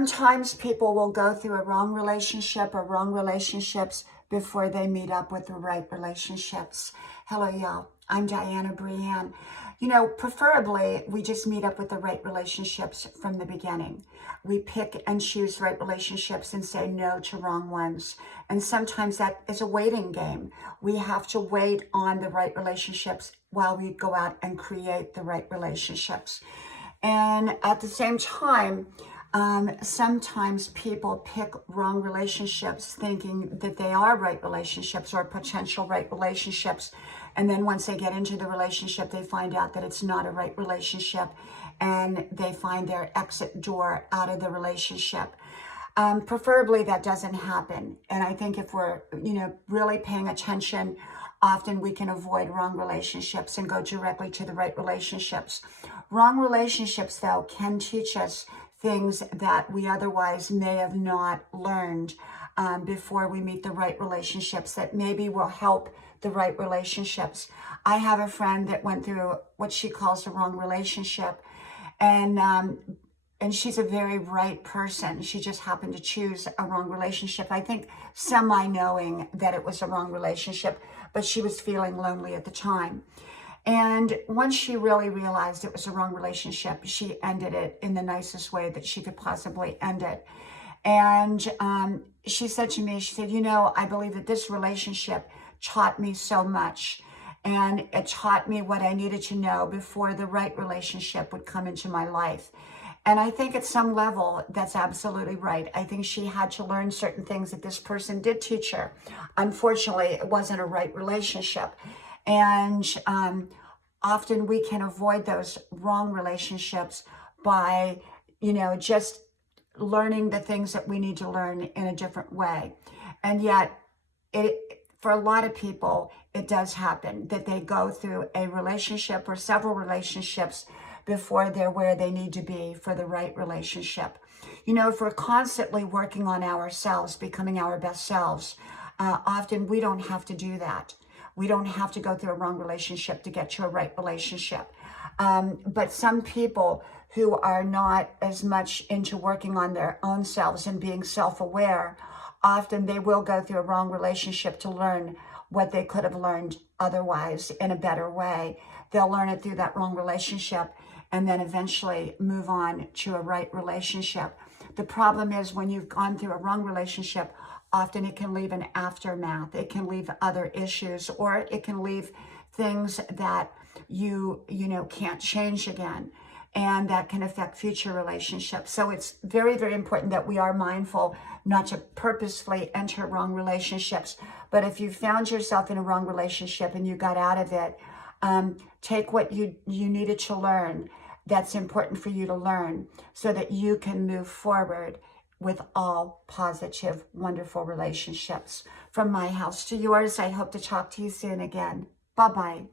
Sometimes people will go through a wrong relationship or wrong relationships before they meet up with the right relationships. Hello, y'all. I'm Diana Brienne. Preferably, we just meet up with the right relationships from the beginning. We pick and choose right relationships and say no to wrong ones. And sometimes that is a waiting game. We have to wait on the right relationships while we go out and create the right relationships. And at the same time, sometimes people pick wrong relationships thinking that they are right relationships or potential right relationships. And then once they get into the relationship, they find out that it's not a right relationship and they find their exit door out of the relationship. Preferably that doesn't happen. And I think if we're, really paying attention, often we can avoid wrong relationships and go directly to the right relationships. Wrong relationships, though, can teach us things that we otherwise may have not learned before we meet the right relationships that maybe will help the right relationships. I have a friend that went through what she calls a wrong relationship, and she's a very right person. She just happened to choose a wrong relationship. I think semi-knowing that it was a wrong relationship, but she was feeling lonely at the time. And once she really realized it was a wrong relationship, she ended it in the nicest way that she could possibly end it. And she said to me, she said, I believe that this relationship taught me so much. And it taught me what I needed to know before the right relationship would come into my life. And I think at some level, that's absolutely right. I think she had to learn certain things that this person did teach her. Unfortunately, it wasn't a right relationship. And often we can avoid those wrong relationships by, just learning the things that we need to learn in a different way. And yet, for a lot of people, it does happen that they go through a relationship or several relationships before they're where they need to be for the right relationship. If we're constantly working on ourselves, becoming our best selves, often we don't have to do that. We don't have to go through a wrong relationship to get to a right relationship. But some people who are not as much into working on their own selves and being self-aware, often they will go through a wrong relationship to learn what they could have learned otherwise in a better way. They'll learn it through that wrong relationship and then eventually move on to a right relationship. The problem is when you've gone through a wrong relationship, often it can leave an aftermath. It can leave other issues, or it can leave things that you can't change again, and that can affect future relationships. So it's very, very important that we are mindful not to purposefully enter wrong relationships. But if you found yourself in a wrong relationship and you got out of it, take what you needed to learn that's important for you to learn so that you can move forward with all positive, wonderful relationships. From my house to yours, I hope to talk to you soon again. Bye-bye.